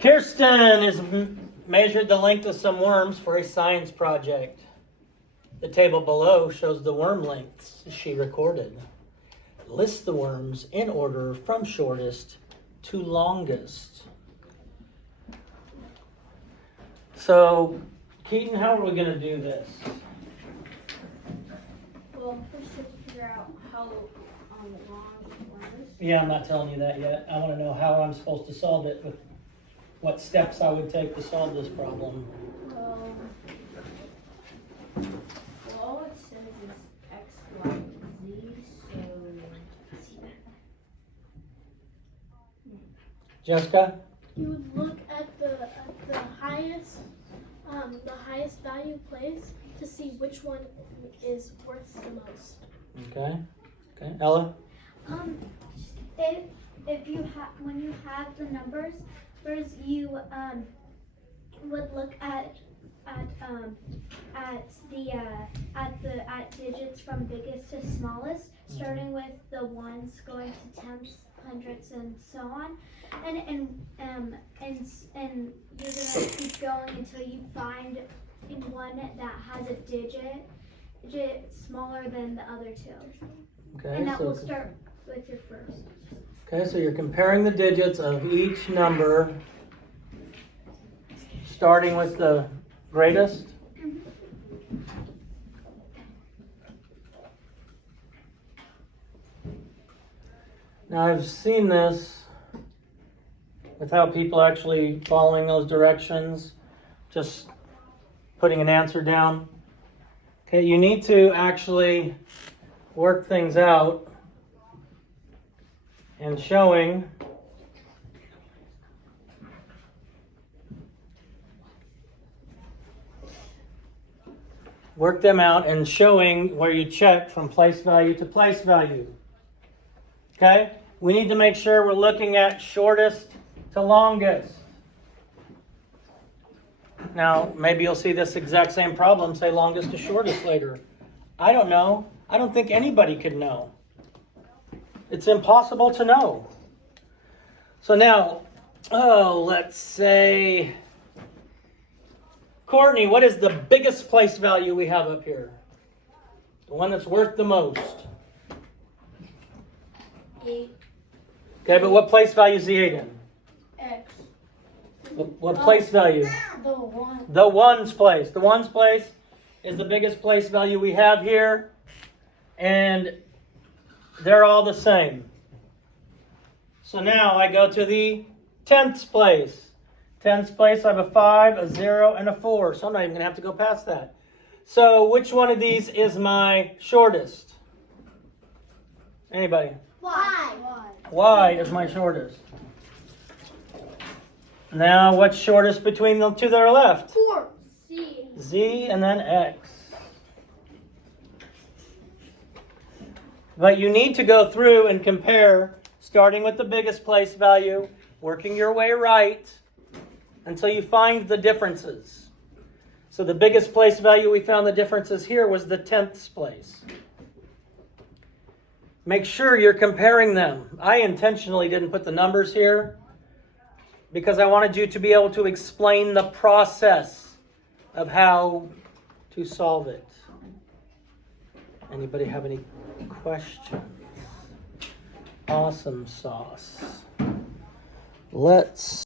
Kirsten has measured the length of some worms for a science project. The table below shows the worm lengths she recorded. List the worms in order from shortest to longest. So, Keaton, how are we going to do this? Well, first we have to figure out how long the worm is. Yeah, I'm not telling you that yet. I want to know how I'm supposed to solve it, with what steps I would take to solve this problem. Well, all it says is X, Y, Z, so... Jessica? You would look at the highest value place to see which one is worth the most. Okay. Okay. Ella? If you when you have the numbers, whereas you would look at digits from biggest to smallest, starting with the ones going to tenths, hundredths, and so on, and you're gonna keep going until you find one that has a digit smaller than the other two, Okay. and that will start with your first. Okay, so you're comparing the digits of each number, starting with the greatest. Now I've seen this without people actually following those directions, just putting an answer down. Okay, you need to actually work things out and showing work them out and showing where you check from place value to place value. Okay? We need to make sure we're looking at shortest to longest. Now, maybe you'll see this exact same problem, say longest to shortest later. I don't know. I don't think anybody could know. It's impossible to know. So now, let's say, Courtney, what is the biggest place value we have up here? The one that's worth the most. 8. Okay, but what place value is the 8 in? X. What place value? The 1. The ones place. The ones place is the biggest place value we have here. And they're all the same. So now I go to the tenths place. Tenths place, I have a 5, a 0, and a 4. So I'm not even going to have to go past that. So which one of these is my shortest? Anybody? Y. Y is my shortest. Now what's shortest between the two that are left? 4. C. Z and then X. But you need to go through and compare, starting with the biggest place value, working your way right until you find the differences. So the biggest place value we found the differences here was the tenths place. Make sure you're comparing them. I intentionally didn't put the numbers here because I wanted you to be able to explain the process of how to solve it. Anybody have any questions? Awesome sauce. Let's